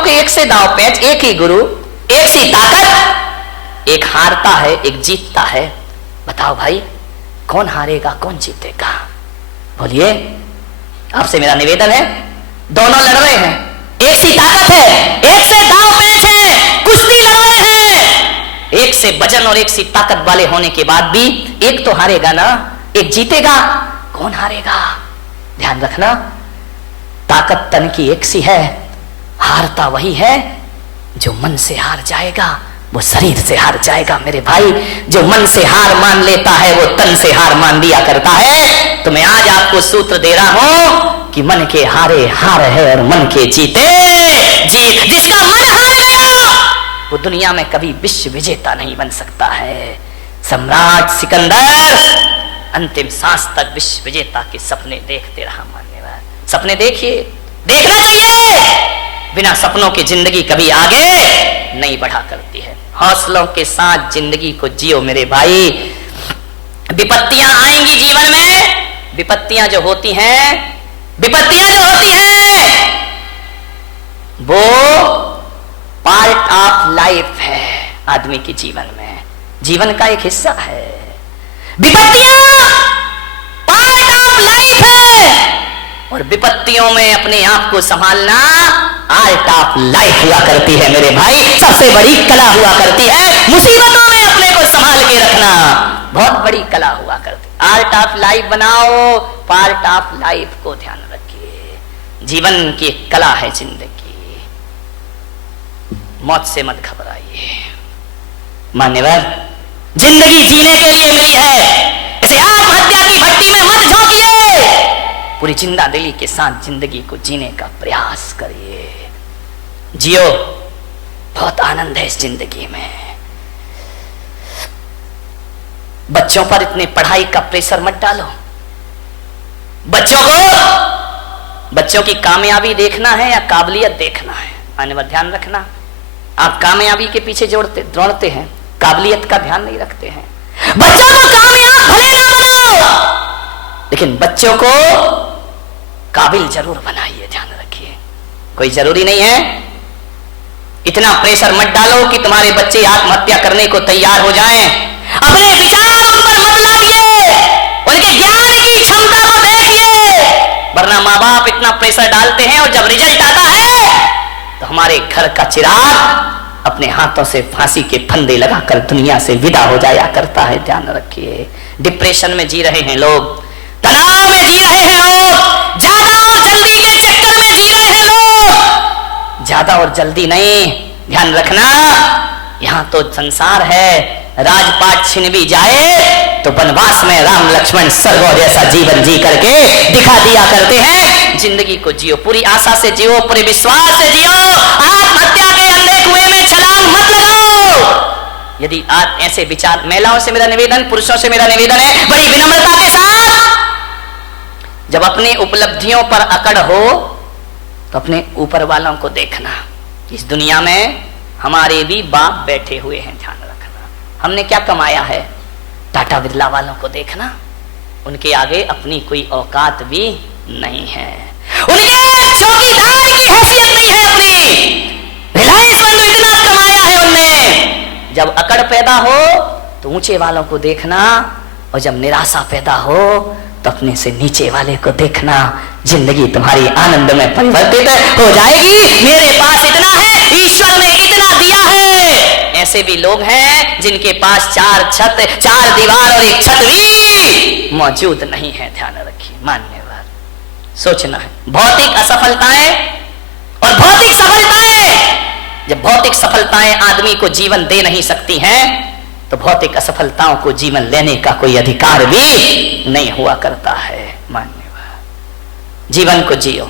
के एक से दांव पेच, एक ही गुरु, एक सी ताकत, एक हारता है एक जीतता है। बताओ भाई कौन हारेगा कौन जीतेगा? बोलिए, आपसे मेरा निवेदन है, दोनों लड़ रहे हैं, एक सी ताकत है, एक से दांव पेच है, कुश्ती लड़ रहे हैं। एक से वजन और एक सी ताकत वाले होने के बाद भी एक तो हारेगा ना, एक जीतेगा। कौन हारेगा? ध्यान रखना, ताकत तन की एक सी है, हारता वही है जो मन से हार जाएगा, वो शरीर से हार जाएगा। मेरे भाई, जो मन से हार मान लेता है वो तन से हार मान लिया करता है। तो मैं आज आपको सूत्र दे रहा हूं कि मन के हारे हार है और मन के जीते जीत। जिसका मन हार गया वो दुनिया में कभी विश्व विजेता नहीं बन सकता है। सम्राट सिकंदर अंतिम सांस तक विश्व विजेता के सपने देखते रहा। मान्यवर, सपने देखिए, देखना चाहिए। बिना सपनों की जिंदगी कभी आगे नहीं बढ़ा करती है। हौसलों के साथ जिंदगी को जियो मेरे भाई। विपत्तियां आएंगी जीवन में, विपत्तियां जो होती हैं वो पार्ट ऑफ लाइफ है आदमी के जीवन में, जीवन का एक हिस्सा है। विपत्तियां पार्ट ऑफ लाइफ है और विपत्तियों में अपने आप को संभालना आर्ट ऑफ लाइफ हुआ करती है मेरे भाई। सबसे बड़ी कला हुआ करती है मुसीबतों में अपने को संभाल के रखना, बहुत बड़ी कला हुआ करती। आर्ट ऑफ लाइफ बनाओ, पार्ट ऑफ लाइफ को ध्यान रखिए। जीवन की एक कला है जिंदगी, मौत से मत घबराइए। मान्यवर, जिंदगी जीने के लिए मिली है, इसे आत्महत्या की भट्टी में मत झोंकिए। पूरी जिंदा दिली के साथ जिंदगी को जीने का प्रयास करिए, जियो। बहुत आनंद है इस जिंदगी में। बच्चों पर इतने पढ़ाई का प्रेशर मत डालो। बच्चों की कामयाबी देखना है या काबिलियत देखना है? मान्यवर, ध्यान रखना, आप कामयाबी के पीछे दौड़ते हैं, काबिलियत का ध्यान नहीं रखते हैं। बच्चों को कामयाब भले ना बनाओ, लेकिन बच्चों को काबिल जरूर बनाइए। ध्यान रखिए, कोई जरूरी नहीं है, इतना प्रेशर मत डालो कि तुम्हारे बच्चे आत्महत्या करने को तैयार हो जाएं। अपने विचार उन पर मत लादिए, उनके ज्ञान की क्षमता को देखिए। वरना माँ बाप इतना प्रेशर डालते हैं और जब रिजल्ट आता है तो हमारे घर का चिराग अपने हाथों से फांसी के फंदे लगाकर दुनिया से विदा हो जाया करता है। ध्यान रखिए, डिप्रेशन में जी रहे हैं लोग, तनाव में जी रहे हैं लोग, ज्यादा और जल्दी के चक्कर में जी रहे हैं लोग। ज्यादा और जल्दी नहीं, ध्यान रखना, यहां तो संसार है। राजपाट छिन भी जाए तो वनवास में राम लक्ष्मण स्वर्गों जैसा जीवन जी करके दिखा दिया करते हैं। जिंदगी को जियो, पूरी आशा से जियो, पूरे विश्वास से जियो। आत्महत्या के अंधे कुएं में छलांग मत लगाओ। यदि आज ऐसे विचार, महिलाओं से मेरा निवेदन, पुरुषों से मेरा निवेदन है, बड़ी विनम्रता के साथ, जब अपनी उपलब्धियों पर अकड़ हो तो अपने ऊपर वालों को देखना। इस दुनिया में हमारे भी बाप बैठे हुए हैं, ध्यान रखना। हमने क्या कमाया है? टाटा बिरला वालों को देखना, उनके आगे अपनी कोई औकात भी नहीं है, उनके चौकीदार की हैसियत नहीं है अपनी। रिलायंस बंधु इतना कमाया है उनने। जब अकड़ पैदा हो तो ऊंचे वालों को देखना, और जब निराशा पैदा हो तो अपने से नीचे वाले को देखना। जिंदगी तुम्हारी आनंद में परिवर्तित हो जाएगी। मेरे पास इतना है, ईश्वर ने इतना दिया है। ऐसे भी लोग हैं जिनके पास 4 छत, 4 दीवार और 1 छत भी मौजूद नहीं है। ध्यान रखिए, मान्यवर, सोचना है। भौतिक असफलताएं और भौतिक सफलताएं, जब भौतिक सफलताएं आदमी को जीवन दे नहीं सकती हैं तो भौतिक असफलताओं को जीवन लेने का कोई अधिकार भी नहीं हुआ करता है। मान्यवर, जीवन को जियो,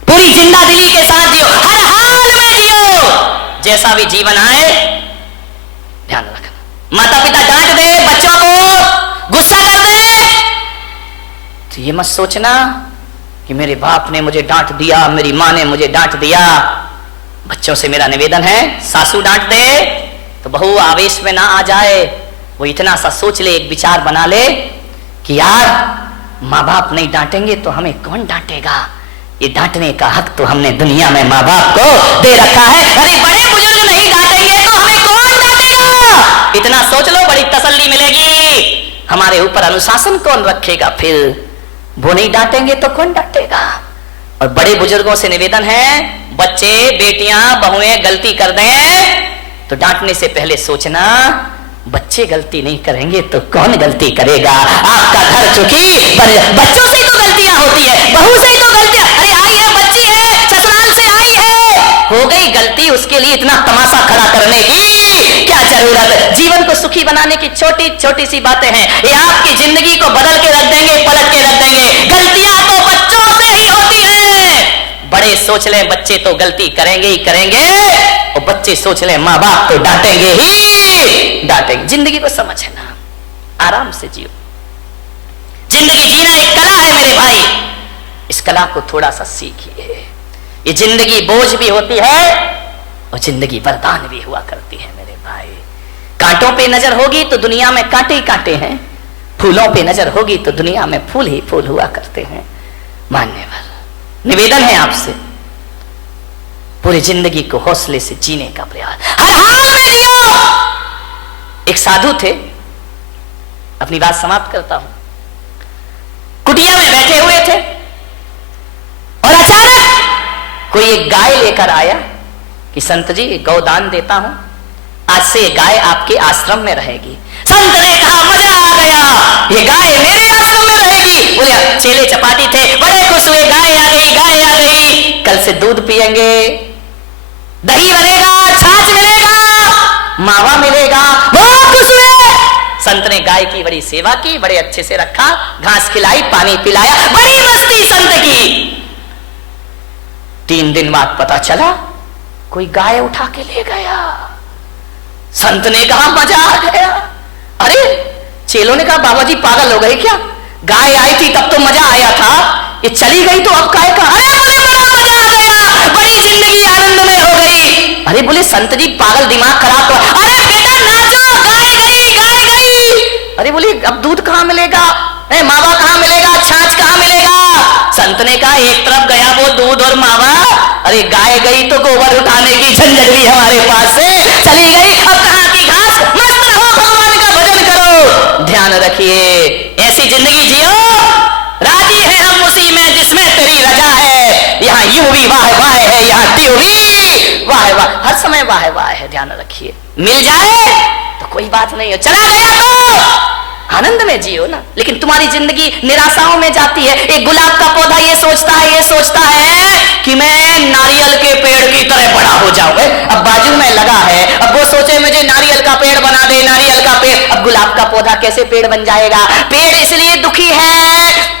पूरी जिंदा दिली के साथ जियो, हर हाल में जियो। जैसा भी जीवन आए, ध्यान रखना। माता पिता डांट दे बच्चों को, गुस्सा कर दे, तो ये मत सोचना कि मेरे बाप ने मुझे डांट दिया, मेरी माँ ने मुझे डांट दिया। बच्चों से मेरा निवेदन है, सासू डांट दे तो बहू आवेश में ना आ जाए। वो इतना सा सोच ले, एक विचार बना ले कि यार माँ बाप नहीं डांटेंगे तो हमें कौन डांटेगा। ये डांटने का हक तो हमने दुनिया में माँ बाप को दे रखा है। अरे बड़े बुजुर्ग नहीं डांटेंगे तो हमें कौन डांटेगा? इतना सोच लो, बड़ी तसल्ली मिलेगी। हमारे ऊपर अनुशासन कौन रखेगा? फिर वो नहीं डांटेंगे तो कौन डांटेगा? और बड़े बुजुर्गों से निवेदन है, बच्चे बेटियां बहुएं गलती कर दें तो डांटने से पहले सोचना, बच्चे गलती नहीं करेंगे तो कौन गलती करेगा? आपका घर चुकी पर बच्चों से तो गलतियां होती है, बहू से तो गलतियां, अरे आई है बच्ची है ससुराल से आई है, हो गई गलती, उसके लिए इतना तमाशा खड़ा करने की क्या जरूरत? जीवन को सुखी बनाने की छोटी छोटी सी बातें हैं, ये आपकी जिंदगी को बदल के रख देंगे, पलट के रख देंगे। गलतियां तो बच्चों से ही होती हैं। बड़े सोच लें बच्चे तो गलती करेंगे ही करेंगे, और बच्चे सोच लें माँ बाप तो डांटेंगे ही डांटेंगे। जिंदगी को समझना, आराम से जियो। जिंदगी जीना एक कला है मेरे भाई, इस कला को थोड़ा सा सीखिए। ये जिंदगी बोझ भी होती है और जिंदगी वरदान भी हुआ करती है मेरे भाई। कांटों पे नजर होगी तो दुनिया में कांटे ही कांटे हैं, फूलों पे नजर होगी तो दुनिया में फूल ही फूल हुआ करते हैं। मान्यवर निवेदन है आपसे, पूरी जिंदगी को हौसले से जीने का प्रयास, हर हाल में जियो। एक साधु थे, अपनी बात समाप्त करता हूं। कुटिया में बैठे हुए थे और अचानक कोई एक गाय लेकर आया कि संत जी गौदान देता हूं, आज से ये गाय आपके आश्रम में रहेगी। संत ने कहा मजा आ गया, ये गाय मेरे आश्रम में रहेगी। बोले चेले चपाटी थे, बड़े खुश हुए, गाय आ गई, गाय आ गई, कल से दूध पिएंगे, दही बनेगा, छाछ मिलेगा, मावा मिलेगा, बहुत खुश हुए। संत ने गाय की बड़ी सेवा की, बड़े अच्छे से रखा, घास खिलाई, पानी पिलाया, बड़ी मस्ती संत की। 3 दिन बाद पता चला कोई गाय उठा के ले गया। संत ने कहा मजा आ गया। अरे चेलों ने कहा बाबा जी पागल हो गए क्या? गाय आई थी तब तो मजा आया था, ये चली गई तो अब गाय का? अरे बोले बड़ा मजा आ गया, बड़ी जिंदगी आनंद में हो गई। अरे बोले संत जी पागल दिमाग खराब तो, अरे बेटा नाचो, गाय गई, गाय गई। अरे बोले अब दूध कहां मिलेगा, मावा कहां मिलेगा, छाछ कहां मिलेगा? संत ने कहा एक तरफ गया वो दूध और मावा, अरे गाय गई तो गोबर उठाने की झंझट भी हमारे पास से चली गई। अब कहां की घास, मस्त रहो, भगवान का भजन करो। ध्यान रखिए, ऐसी जिंदगी जियो, राजी है हम उसी में जिसमें तेरी रजा है। यहाँ यूं भी वाह वाह है, यहाँ त्यों भी वाह वाह, हर समय वाह वाह है। ध्यान रखिए, मिल जाए तो कोई बात नहीं हो, चला गया तो आनंद में जियो ना। लेकिन तुम्हारी जिंदगी निराशाओं में जाती है। एक गुलाब का पौधा ये सोचता है कि मैं नारियल के पेड़ की तरह बड़ा हो जाऊं। अब बाजू में लगा है, अब वो सोचे मुझे नारियल का पेड़ बना दे, नारियल का पेड़। अब गुलाब का पौधा कैसे पेड़ बन जाएगा? पेड़ इसलिए दुखी है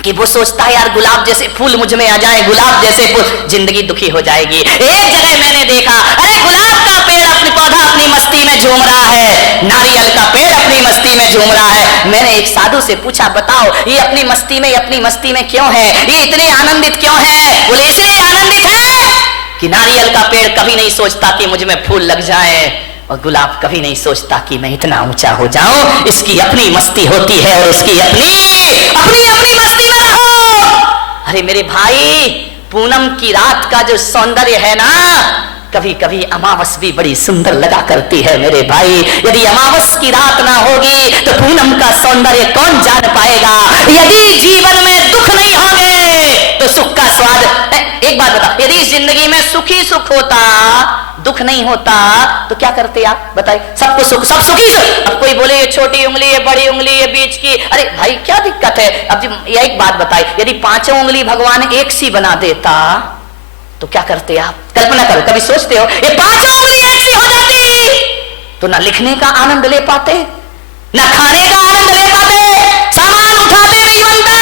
कि वो सोचता है यार गुलाब जैसे फूल मुझ में आ जाए, गुलाब जैसे फूल, जिंदगी दुखी हो जाएगी। एक जगह मैंने देखा, अरे गुलाब का पेड़ अपनी पौधा अपनी मस्ती में झूम रहा है, नारियल का पेड़ अपनी मस्ती में झूम रहा है। मैंने एक साधु से पूछा बताओ ये अपनी मस्ती में क्यों है, ये इतने आनंदित क्यों है? बोले इसलिए आनंदित है कि नारियल का पेड़ कभी नहीं सोचता कि मुझ में फूल लग जाए, और गुलाब कभी नहीं सोचता कि मैं इतना ऊंचा हो जाऊं। इसकी अपनी मस्ती होती है और उसकी अपनी मस्ती में रहो। अरे मेरे भाई, पूनम की रात का जो सौंदर्य है ना, कभी कभी अमावस भी बड़ी सुंदर लगा करती है मेरे भाई। यदि अमावस की रात ना होगी तो पूनम का सौंदर्य कौन जान पाएगा? यदि जीवन में दुख नहीं होंगे तो सुख का स्वाद। एक बात बता, यदि जिंदगी में सुखी सुख होता, दुख नहीं होता, तो क्या करते आप बताइए? सबको सुख, सब सुखी सुख। अब कोई बोले ये छोटी उंगली, ये बड़ी उंगली, ये बीच की, अरे भाई क्या दिक्कत है? अब ये एक बात बताइए, यदि 5 उंगली भगवान एक सी बना देता तो क्या करते आप? कल्पना करो, कभी सोचते हो ये 5 उंगली एक सी हो जाती तो ना लिखने का आनंद ले पाते, ना खाने का आनंद ले पाते, सामान उठाते नहीं बनता।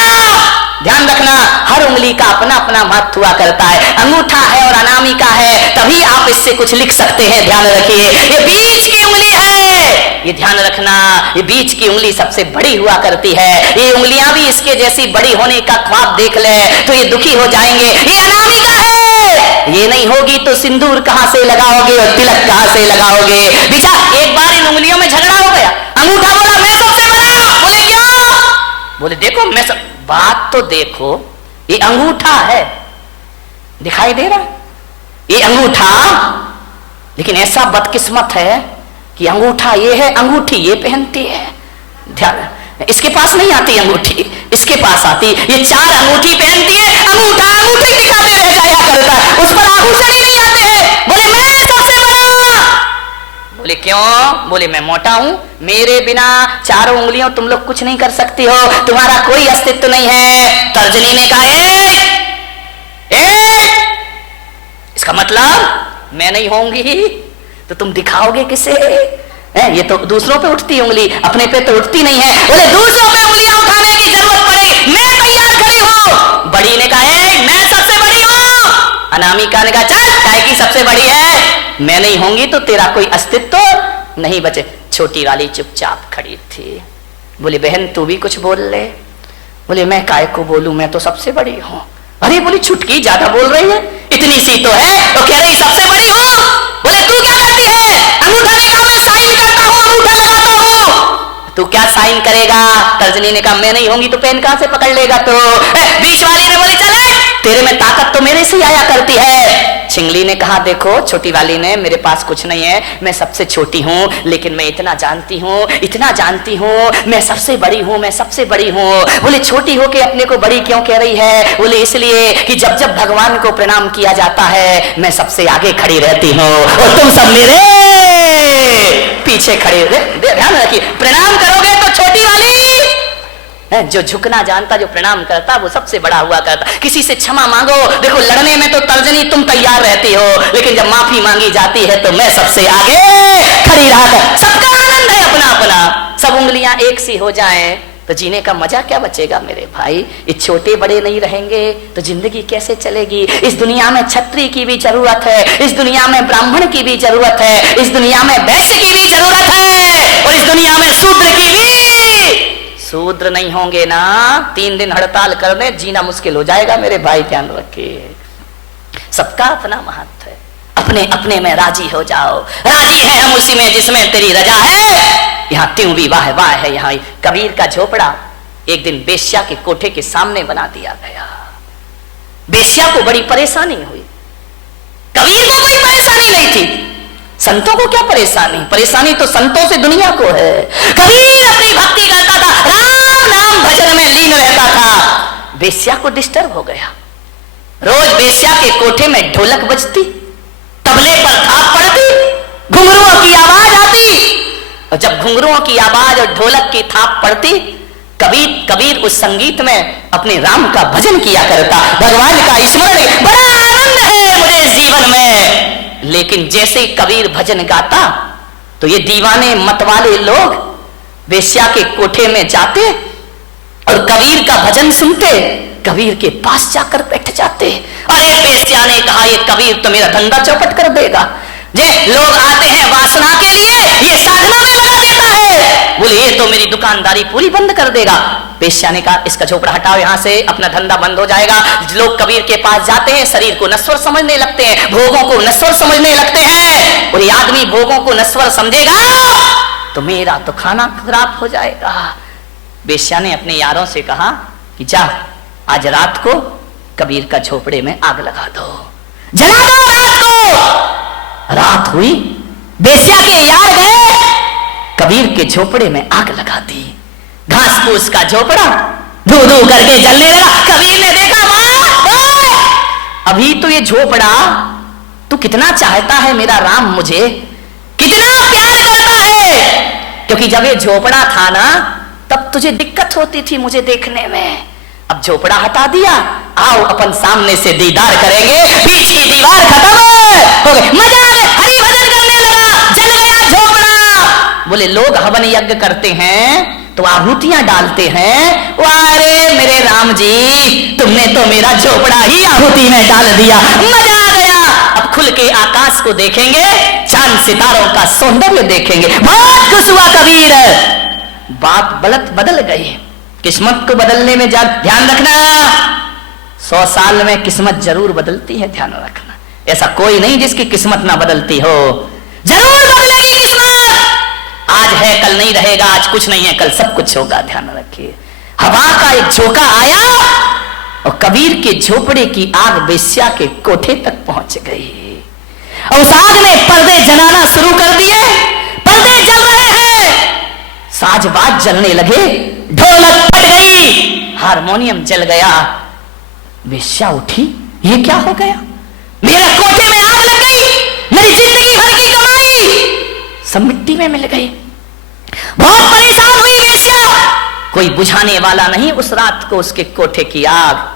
ध्यान रखना, हर उंगली का अपना अपना महत्व हुआ करता है। अंगूठा है और अनामिका है, तभी आप इससे कुछ लिख सकते हैं। ध्यान रखिए, ये बीच की उंगली है, ये ध्यान रखना, ये बीच की उंगली सबसे बड़ी हुआ करती है। ये उंगलियां भी इसके जैसी बड़ी होने का ख्वाब देख ले तो ये दुखी हो जाएंगे। ये अनामिका है, ये नहीं होगी तो सिंदूर कहां से लगाओगे और तिलक कहां से लगाओगे? बेटा एक बार इन उंगलियों में झगड़ा हो गया, अंगूठा बोला मैं सबसे बड़ा, बोले क्यों? बोले देखो मैं सब, बात तो देखो, ये अंगूठा है दिखाई दे रहा ये अंगूठा, लेकिन ऐसा बदकिस्मत है कि अंगूठा ये है, अंगूठी ये पहनती है। ध्यान, इसके पास नहीं आती अंगूठी, इसके पास आती। ये 4 अंगूठी पहनती है, अंगूठा अंगूठी दिखाते रह जाया करता है, उस पर आभूषण ही नहीं आते हैं। बोले मैं सबसे बड़ा। बोले क्यों? बोले मैं मोटा हूं, मेरे बिना 4 उंगलियों तुम लोग कुछ नहीं कर सकती हो, तुम्हारा कोई अस्तित्व नहीं है। तर्जनी ने कहा इसका मतलब मैं नहीं होंगी तो तुम दिखाओगे किसे? ये तो दूसरों पे उठती उंगली, अपने पे तो उठती नहीं है। बोले दूसरों पे उंगलियां उठाने की जरूरत पड़ेगी, मैं तैयार खड़ी हूं। बड़ी ने कहा मैं सबसे बड़ी हूं। अनामिका ने कहा चल काय की सबसे बड़ी है, मैं नहीं होंगी तो तेरा कोई अस्तित्व नहीं बचे। छोटी वाली चुपचाप खड़ी थी। बोले बहन तू भी कुछ बोल ले। बोले मैं काय को बोलूं, मैं तो सबसे बड़ी हूं। अरे बोली छुटकी ज्यादा बोल रही है, इतनी सी तो है तो कह रही सबसे बड़ी हूं। बोले तू क्या करती है? अंगूठा ने कहा मैं साइन करता हूं, अंगूठा लगाता हूं। तू क्या साइन करेगा? तर्जनी ने कहा मैं नहीं होंगी तो पेन कहां से पकड़ लेगा? तो बीच वाली ने बोली चले तेरे में ताकत तो मेरे से आया करती है। छिंगली ने कहा देखो छोटी वाली ने, मेरे पास कुछ नहीं है, मैं सबसे छोटी हूं, लेकिन मैं इतना जानती हूं, मैं सबसे बड़ी हूं, मैं सबसे बड़ी हूं। बोले छोटी हो के अपने को बड़ी क्यों कह रही है? बोले इसलिए कि जब जब भगवान को प्रणाम किया जाता है मैं सबसे आगे खड़ी रहती हूं और तुम सब मेरे पीछे खड़े। ध्यान रखिए, प्रणाम करोगे तो छोटी वाली, जो झुकना जानता, जो प्रणाम करता वो सबसे बड़ा हुआ करता। किसी से क्षमा मांगो, देखो लड़ने में तो तर्जनी तुम तैयार रहती हो, लेकिन जब माफी मांगी जाती है तो मैं सबसे आगे खड़ी रहा कर। सबका आनंद है अपना अपना, सब उंगलियां एक सी हो जाएं तो जीने का मजा क्या बचेगा मेरे भाई? ये छोटे बड़े नहीं रहेंगे तो जिंदगी कैसे चलेगी? इस दुनिया में क्षत्रिय की भी जरूरत है, इस दुनिया में ब्राह्मण की भी जरूरत है, इस दुनिया में वैश्य की भी जरूरत है, और इस दुनिया में शूद्र की भी। शूद्र नहीं होंगे ना 3 दिन हड़ताल कर दे, जीना मुश्किल हो जाएगा मेरे भाई, ध्यान रखिए। सबका अपना महत्व है, अपने अपने में राजी हो जाओ। राजी है हम उसी में जिसमें तेरी रजा है। यहाँ त्यों भी वाह वाह है। यहाँ कबीर का झोपड़ा एक दिन बेश्या के कोठे के सामने बना दिया गया। बेश्या को बड़ी परेशानी हुई, कबीर को कोई परेशानी नहीं थी। संतों को क्या परेशानी? परेशानी तो संतों से दुनिया को है। कबीर अपनी भक्ति करता था, राम नाम भजन में लीन रहता था। बेश्या को डिस्टर्ब हो गया। रोज बेश्या के कोठे में ढोलक बजती, तबले पर थाप पड़ती, घुंघरुओं की आवाज आती, और जब घुंघरुओं की आवाज और ढोलक की थाप पड़ती, कबीर उस संगीत में अपने राम का भजन किया करता, भगवान का स्मरण। बड़ा आनंद है मुझे जीवन में। लेकिन जैसे ही कबीर भजन गाता तो ये दीवाने मतवाले लोग वेश्या के कोठे में जाते और कबीर का भजन सुनते, कबीर के पास जाकर बैठ जाते। अरे वेश्या ने कहा ये कबीर तो मेरा धंधा चौपट कर देगा। जे लोग आते हैं वासना के लिए, ये साधना में लगा देता है। बोले ये तो मेरी दुकानदारी पूरी बंद कर देगा। वेश्या ने कहा इसका झोपड़ा हटाओ यहाँ से, अपना धंधा बंद हो जाएगा। लोग कबीर के पास जाते हैं, शरीर को नश्वर समझने लगते हैं, भोगों को नश्वर समझने लगते हैं। और ये आदमी भोगों को नश्वर समझेगा तो मेरा तो खाना खराब हो जाएगा। वेश्या ने अपने यारों से कहा कि जा आज रात को कबीर का झोपड़े में आग लगा दो, जला दो रात को। रात हुई, वेश्या के यार गए, कबीर के झोपड़े में आग लगा दी। घास फूस का झोपड़ा धू धू करके जलने लगा। कबीर ने देखा मां अभी तो ये झोपड़ा तू कितना चाहता है मेरा राम, मुझे कितना प्यार करता है, क्योंकि जब ये झोपड़ा था ना तब तुझे दिक्कत होती थी मुझे देखने में। अब झोपड़ा हटा दिया, आओ अपन सामने से दीदार करेंगे। बीच की दीवार खत्म हो गई, मजा आ गया, हरि भजन करने लगा, जल गया झोपड़ा। बोले लोग हवन यज्ञ करते हैं तो आहुतियां डालते हैं, अरे मेरे राम जी तुमने तो मेरा झोपड़ा ही आहुति में डाल दिया, मजा आ गया। अब खुल के आकाश को देखेंगे, चांद सितारों का सौंदर्य देखेंगे। बहुत खुश हुआ कबीर। बात बदल गई। किस्मत को बदलने में ध्यान रखना, 100 साल में किस्मत जरूर बदलती है, ध्यान रखना। ऐसा कोई नहीं जिसकी किस्मत ना बदलती हो, जरूर बदलेगी किस्मत। आज है कल नहीं रहेगा, आज कुछ नहीं है कल सब कुछ होगा, ध्यान रखिए। हवा का एक झोंका आया, और कबीर के झोपड़े की आग वेश्या के कोठे तक पहुंच गई और उस आग ने पर्दे जलाना शुरू कर दिए। पर्दे जल रहे हैं, साजबाज जलने लगे, ढोलक फट गई, हारमोनियम जल गया। वेश्या उठी, ये क्या हो गया? मेरे कोठे में आग लग गई, मेरी जिंदगी भर की कमाई सब मिट्टी में मिल गई। बहुत परेशान हुई वेश्या, कोई बुझाने वाला नहीं। उस रात को उसके कोठे की आग,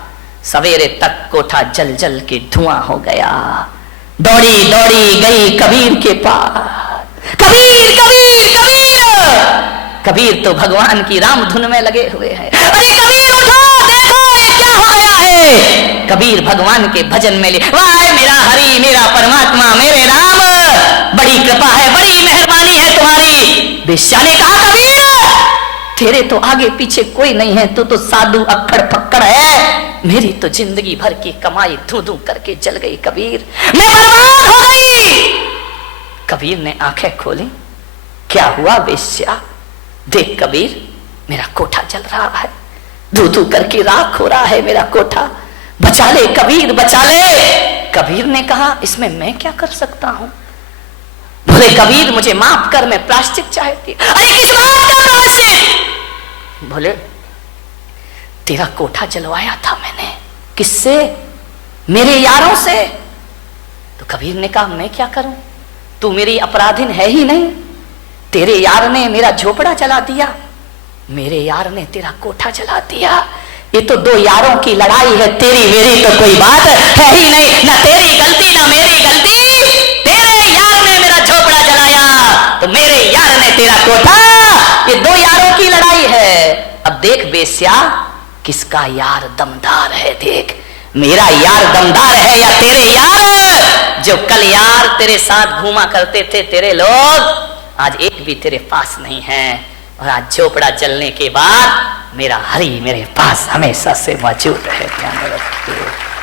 सवेरे तक कोठा जल जल के धुआं हो गया। दौड़ी दौड़ी गई कबीर के पास। कबीर कबीर कबीर। कबीर तो भगवान की राम धुन में लगे हुए हैं। अरे कबीर उठो, देखो ये क्या हो गया है। कबीर भगवान के भजन में ले, वाह मेरा हरि, मेरा परमात्मा, मेरे राम, बड़ी कृपा है, बड़ी मेहरबानी है तुम्हारी। वेश्या ने कहा कबीर तेरे तो आगे पीछे कोई नहीं है, तू तो साधु अक्खड़ पक्कड़ है। मेरी तो जिंदगी भर की कमाई धू धू करके जल गई कबीर, मैं बर्बाद हो गई। कबीर ने आंखें खोली, क्या हुआ वेश्या? देख कबीर, मेरा कोठा जल रहा है, धू धू करके राख हो रहा है मेरा कोठा, बचा ले कबीर, बचा ले। कबीर ने कहा इसमें मैं क्या कर सकता हूं? बोले कबीर मुझे माफ कर, मैं प्रायश्चित चाहती। अरे किस बात का प्रायश्चित? बोले तेरा कोठा जलवाया था मैंने। किससे? मेरे यारों से। तो कबीर ने कहा मैं क्या करूं, तू मेरी अपराधीन है ही नहीं। तेरे यार ने मेरा झोपड़ा जला दिया, मेरे यार ने तेरा कोठा जला दिया। ये तो दो यारों की लड़ाई है, तेरी मेरी तो कोई बात है ही नहीं। ना तेरी गलती ना मेरी गलती, तेरे यार ने मेरा झोपड़ा जलाया तो मेरे यार ने तेरा कोठा, ये दो यारों की लड़ाई है। अब देख वेश्या, किसका यार दमदार है? देख मेरा यार दमदार है या तेरे यार? जो कल यार तेरे साथ घूमा करते थे तेरे लोग, आज एक भी तेरे पास नहीं है। और आज झोपड़ा जलने के बाद मेरा हरि मेरे पास हमेशा से मौजूद है। ध्यान रखिए।